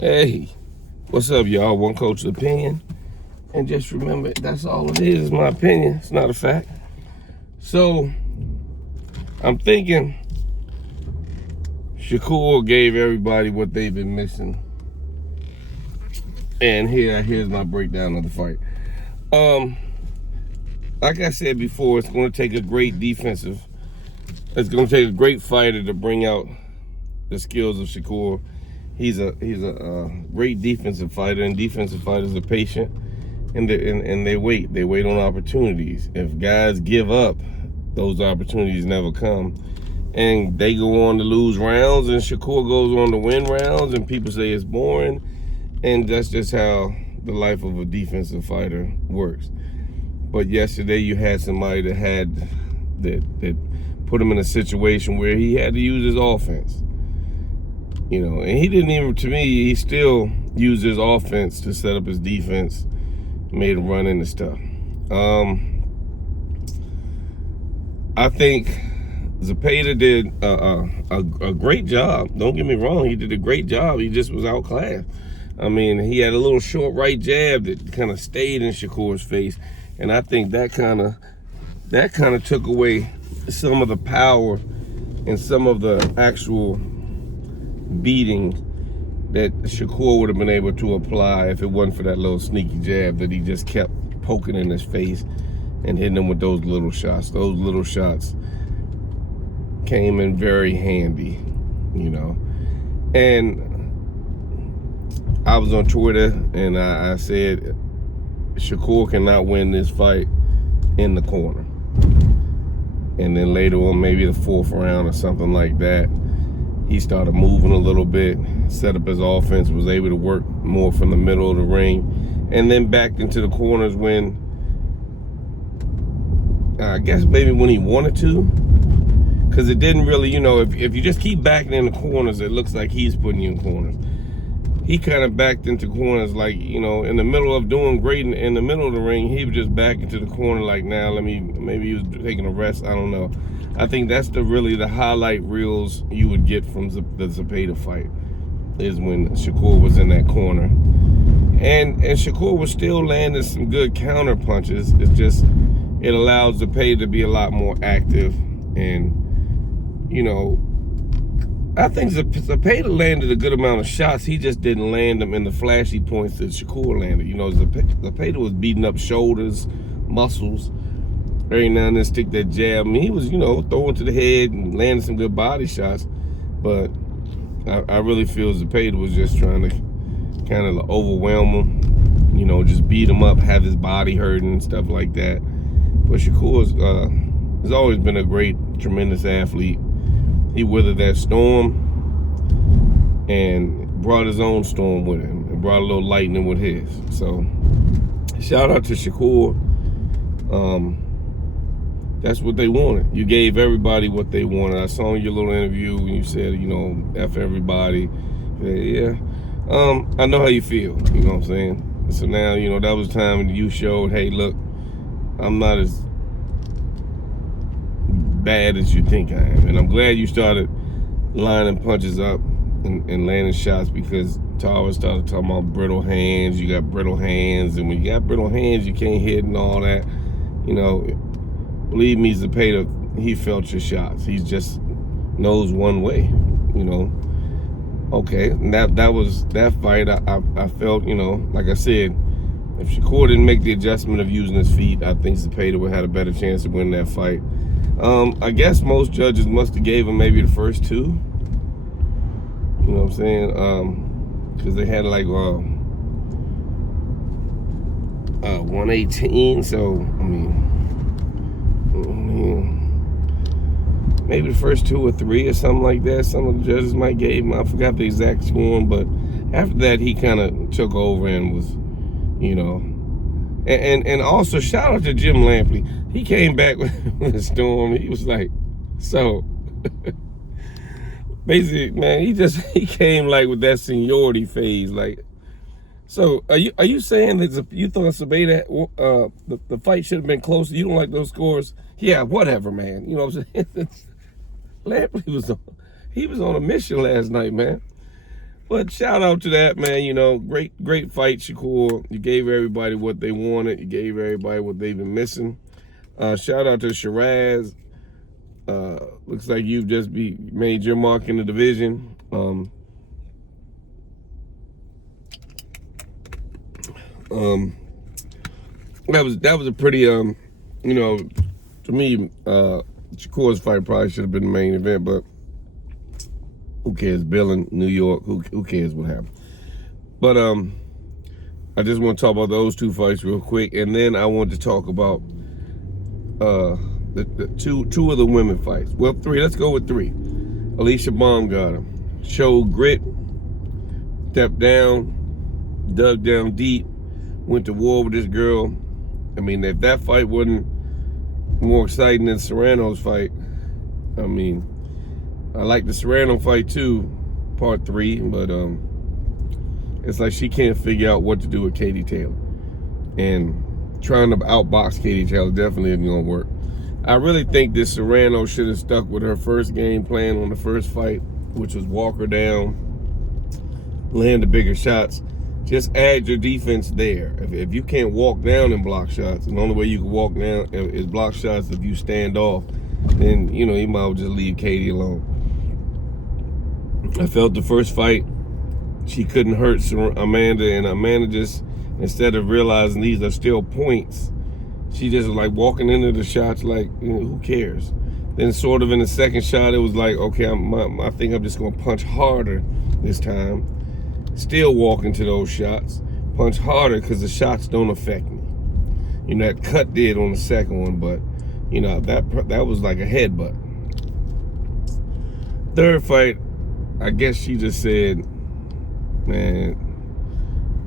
Hey, what's up, y'all? One coach's opinion. And just remember, that's all it is my opinion. It's not a fact. So, I'm thinking Shakur gave everybody what they've been missing. And here's my breakdown of the fight. Like I said before, it's going to take a great it's going to take a great fighter to bring out the skills of Shakur. He's a great defensive fighter, and defensive fighters are patient, and they wait. They wait on opportunities. If guys give up, those opportunities never come, and they go on to lose rounds, and Shakur goes on to win rounds, and people say it's boring, and that's just how the life of a defensive fighter works. But yesterday you had somebody that put him in a situation where he had to use his offense. You know, and he didn't even, to me, he still used his offense to set up his defense, made him run into stuff. I think Zepeda did a great job. Don't get me wrong, he did a great job. He just was outclassed. I mean, he had a little short right jab that kind of stayed in Shakur's face, and I think that kind of took away some of the power and some of the actual beating that Shakur would have been able to apply if it wasn't for that little sneaky jab that he just kept poking in his face and hitting him with those little shots. Those little shots came in very handy, you know. And I was on Twitter and I said Shakur cannot win this fight in the corner. And then later on, maybe the fourth round or something like that, he started moving a little bit, set up his offense, was able to work more from the middle of the ring, and then backed into the corners when, I guess maybe when he wanted to, because it didn't really, you know, if you just keep backing in the corners, it looks like he's putting you in corners. He kind of backed into corners like, you know, in the middle of doing great in the middle of the ring, he would just back into the corner like, now maybe he was taking a rest, I don't know. I think that's really the highlight reels you would get from the Zepeda fight, is when Shakur was in that corner. And Shakur was still landing some good counter punches. It's just, it allows Zepeda to be a lot more active. And, you know, I think Zepeda landed a good amount of shots. He just didn't land them in the flashy points that Shakur landed. You know, Zepeda was beating up shoulders, muscles. Every now and then stick that jab. I mean, he was, you know, throwing to the head and landing some good body shots. But I really feel Zepeda was just trying to kind of overwhelm him. You know, just beat him up, have his body hurting and stuff like that. But Shakur has always been a great, tremendous athlete. He weathered that storm and brought his own storm with him and brought a little lightning with his. So, shout out to Shakur. That's what they wanted. You gave everybody what they wanted. I saw in your little interview when you said, you know, F everybody. Yeah. I know how you feel, you know what I'm saying? So now, you know, that was time when you showed, hey, look, I'm not as bad as you think I am. And I'm glad you started lining punches up and landing shots, because Tara started talking about brittle hands. You got brittle hands, and when you got brittle hands, you can't hit and all that. You know, believe me, Zepeda, he felt your shots. He just knows one way, you know. Okay, and that fight, I felt, you know, like I said, if Shakur didn't make the adjustment of using his feet, I think Zepeda would have had a better chance of winning that fight. I guess most judges must have gave him maybe the first two. You know what I'm saying? Because they had like 118. So I mean, maybe the first two or three or something like that. Some of the judges might gave him. I forgot the exact score, but after that he kind of took over and was, you know. And also shout out to Jim Lampley. He came back with a storm. He was like, so basically, man, he came like with that seniority phase. Like, so are you saying that you thought Zepeda the fight should have been closer? You don't like those scores? Yeah, whatever, man. You know what I'm saying? Lampley was on a mission last night, man. But shout out to that, man. You know, great fight, Shakur. You gave everybody what they wanted. You gave everybody what they've been missing. Shout out to Shiraz. Looks like you've just made your mark in the division. That was a pretty you know, to me, Shakur's fight probably should have been the main event, but who cares? Bill in New York, who cares what happened? But I just want to talk about those two fights real quick, and then I want to talk about the two of the women fights. Well, three. Let's go with three. Alicia Baumgartner showed grit, stepped down, dug down deep, went to war with this girl. I mean, if that fight wasn't more exciting than Serrano's fight, I mean, I like the Serrano fight too, part 3, but it's like she can't figure out what to do with Katie Taylor. And trying to outbox Katie Taylor definitely isn't gonna work. I really think that Serrano should have stuck with her first game plan on the first fight, which was walk her down, land the bigger shots. Just add your defense there. If you can't walk down and block shots, and the only way you can walk down is block shots if you stand off, then, you know, you might as well just leave Katie alone. I felt the first fight, she couldn't hurt Amanda, and Amanda just, instead of realizing these are still points, she just was like walking into the shots like, you know, who cares? Then sort of in the second shot, it was like, okay, I think I'm just gonna punch harder this time. Still walking to those shots, punch harder because the shots don't affect me. You know, that cut did on the second one, but you know, that was like a headbutt. Third fight, I guess she just said, man,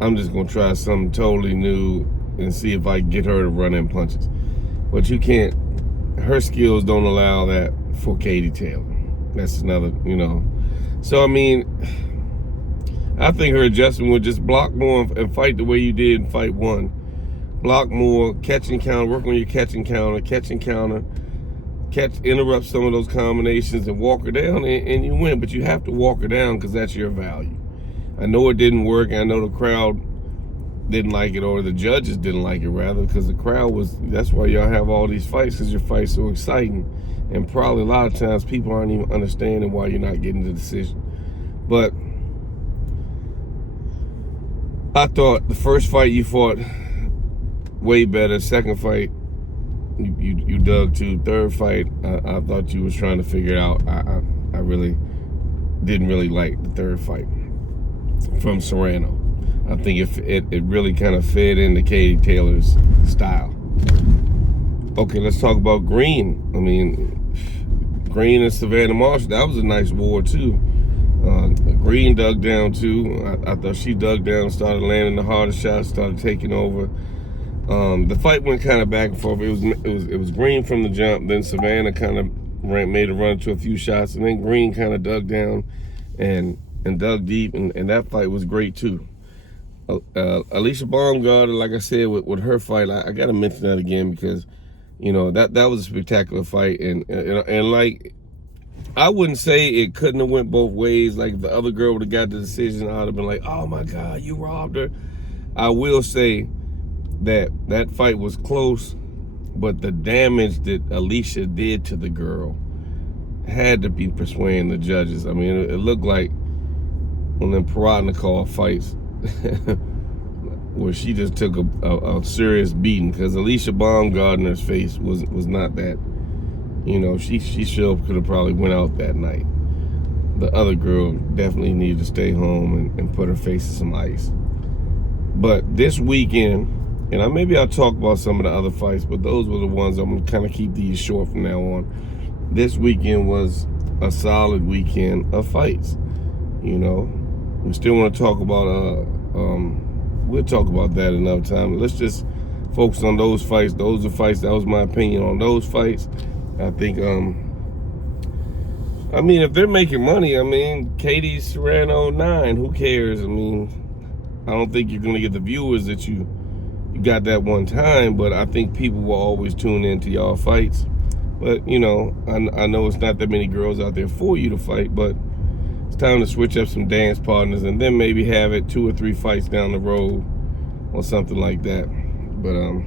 I'm just gonna try something totally new and see if I can get her to run in punches. But you can't, her skills don't allow that for Katie Taylor. That's another, you know. So I mean, I think her adjustment would just block more and fight the way you did in fight 1. Block more, catch and counter, work on your catch and counter, interrupt some of those combinations and walk her down, and you win. But you have to walk her down because that's your value. I know it didn't work. I know the crowd didn't like it, or the judges didn't like it, rather, because the crowd was, that's why y'all have all these fights, because your fight's so exciting. And probably a lot of times people aren't even understanding why you're not getting the decision. But I thought the first fight you fought way better. Second fight, you dug to. Third fight, I thought you was trying to figure it out. I really didn't really like the third fight from Serrano. I think it really kind of fed into Katie Taylor's style. Okay, let's talk about Green. I mean, Green and Savannah Marshall, that was a nice war too. Green dug down too. I thought she dug down, started landing the harder shots, started taking over. The fight went kind of back and forth. It was Green from the jump. Then Savannah kind of made a run to a few shots, and then Green kind of dug down and dug deep, and that fight was great too. Alicia Baumgartner, like I said, with her fight, I got to mention that again because, you know, that was a spectacular fight, and like, I wouldn't say it couldn't have went both ways. Like, if the other girl would have got the decision, I would have been like, oh my God, you robbed her. I will say that fight was close, but the damage that Alicia did to the girl had to be persuading the judges. I mean, it looked like one of them Paratnikov fights where she just took a serious beating, because Alicia Baumgartner's face was not that. You know, she sure could have probably went out that night. The other girl definitely needed to stay home and put her face in some ice. But this weekend, and maybe I'll talk about some of the other fights, but those were the ones I'm going to kind of keep these short from now on. This weekend was a solid weekend of fights. You know, we still want to talk about, we'll talk about that another time. Let's just focus on those fights. Those are fights, that was my opinion on those fights. I think, I mean, if they're making money, I mean, Katie Serrano 9, who cares? I mean, I don't think you're going to get the viewers that you got that one time, but I think people will always tune into y'all fights. But, you know, I know it's not that many girls out there for you to fight, but it's time to switch up some dance partners and then maybe have it 2 or 3 fights down the road or something like that. But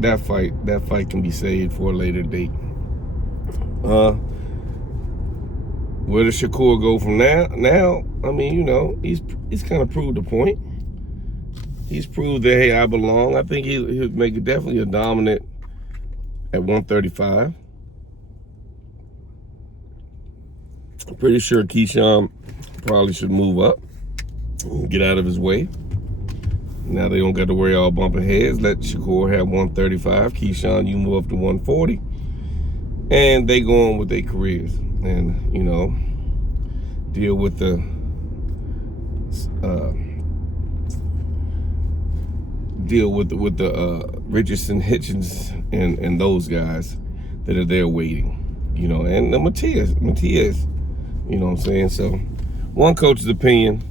that fight can be saved for a later date. Where does Shakur go from now? Now, I mean, you know, he's kind of proved the point. He's proved that, hey, I belong. I think he'll make it definitely a dominant at 135. I'm pretty sure Keyshawn probably should move up and get out of his way. Now they don't got to worry all bumping heads. Let Shakur have 135. Keyshawn, you move up to 140. And they go on with their careers. And, you know, deal with the Richardson, Hitchens, and those guys that are there waiting. You know, and the Matias. You know what I'm saying? So, one coach's opinion.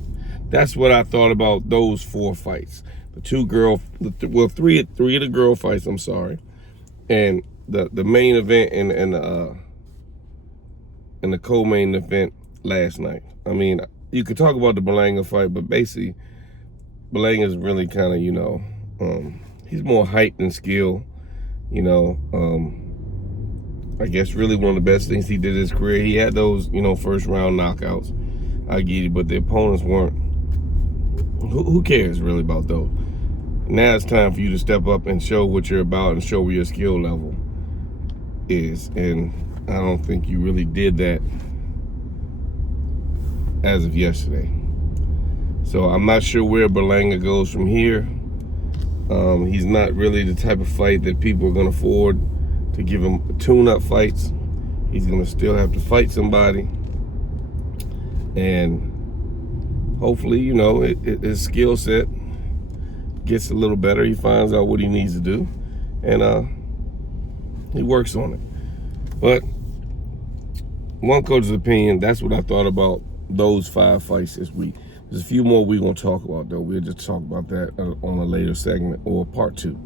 That's what I thought about those 4 fights. The 3 of the girl fights, I'm sorry. And the main event and the co-main event last night. I mean, you could talk about the Berlanga fight, but basically, Berlanga's really kind of, you know, he's more height than skill. You know, I guess really one of the best things he did in his career. He had those, you know, first round knockouts. I get it, but the opponents weren't. Who cares really about those? Now it's time for you to step up and show what you're about and show where your skill level is. And I don't think you really did that as of yesterday. So I'm not sure where Berlanga goes from here. He's not really the type of fight that people are going to afford to give him tune-up fights. He's going to still have to fight somebody. And hopefully, you know, his skill set gets a little better. He finds out what he needs to do. And he works on it. But one coach's opinion, that's what I thought about those 5 fights this week. There's a few more we're going to talk about, though. We'll just talk about that on a later segment or part 2.